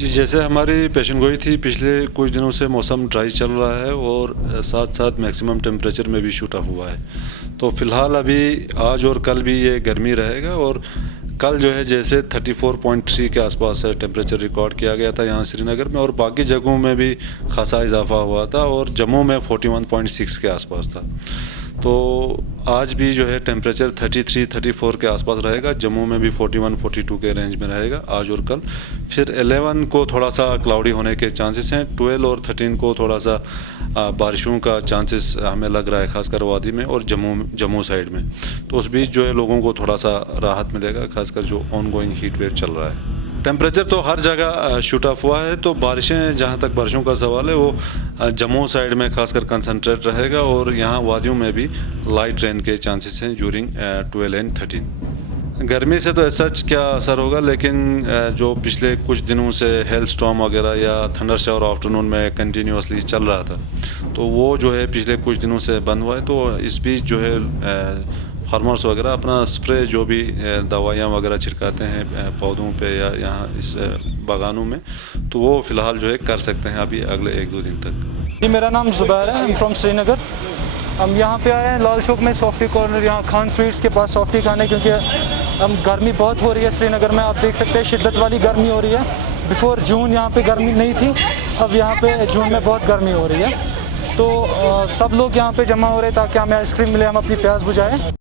जी, जैसे हमारी पेशन गोई थी, पिछले कुछ दिनों से मौसम ड्राई चल रहा है और साथ साथ मैक्सिमम टेम्परेचर में भी शूट ऑफ हुआ है। तो फ़िलहाल अभी आज और कल भी ये गर्मी रहेगा और कल जो है जैसे 34.3 के आसपास टेम्परेचर रिकॉर्ड किया गया था यहाँ श्रीनगर में, और बाकी जगहों में भी खासा इजाफा हुआ था और जम्मू में 41.6 के आसपास था। तो आज भी जो है टेम्परेचर 33-34 के आसपास रहेगा। जम्मू में भी 41-42 के रेंज में रहेगा आज और कल। फिर 11 को थोड़ा सा क्लाउडी होने के चांसेस हैं। 12 और 13 को थोड़ा सा बारिशों का चांसेस हमें लग रहा है, खासकर वादी में और जम्मू साइड में। तो उस बीच जो है लोगों को थोड़ा सा राहत मिलेगा, खासकर जो ऑन गोइंग हीट वेव चल रहा है। टेम्परेचर तो हर जगह शूट ऑफ हुआ है। तो बारिशें, जहाँ तक बारिशों का सवाल है, वो जम्मू साइड में खासकर कंसंट्रेट रहेगा और यहाँ वादियों में भी लाइट रेन के चांसेस हैं ड्यूरिंग 12 एंड 13। गर्मी से तो सच क्या असर होगा, लेकिन जो पिछले कुछ दिनों से हेल स्टॉर्म वगैरह या थंडर शावर आफ्टरनून में कंटिन्यूसली चल रहा था, तो वो जो है पिछले कुछ दिनों से बंद हुआ है। तो इस बीच जो है फार्मर्स वगैरह अपना स्प्रे, जो भी दवाइयाँ वगैरह छिड़काते हैं पौधों पे या यहाँ इस बागानों में, तो वो फ़िलहाल जो है कर सकते हैं अभी अगले 1-2 दिन तक। जी, मेरा नाम ज़ुबैर है, फ्रॉम श्रीनगर। हम यहाँ पे आए हैं लाल चौक में सॉफ्टी कॉर्नर, यहाँ खान स्वीट्स के पास सॉफ्टी खाने, क्योंकि हम गर्मी बहुत हो रही है श्रीनगर में। आप देख सकते हैं शिद्दत वाली गर्मी हो रही है। बिफोर जून यहाँ पे गर्मी नहीं थी, अब यहाँ पे जून में बहुत गर्मी हो रही है। तो सब लोग यहाँ पे जमा हो रहे हैं ताकि हमें आइसक्रीम मिले, हम अपनी प्यास बुझाएं।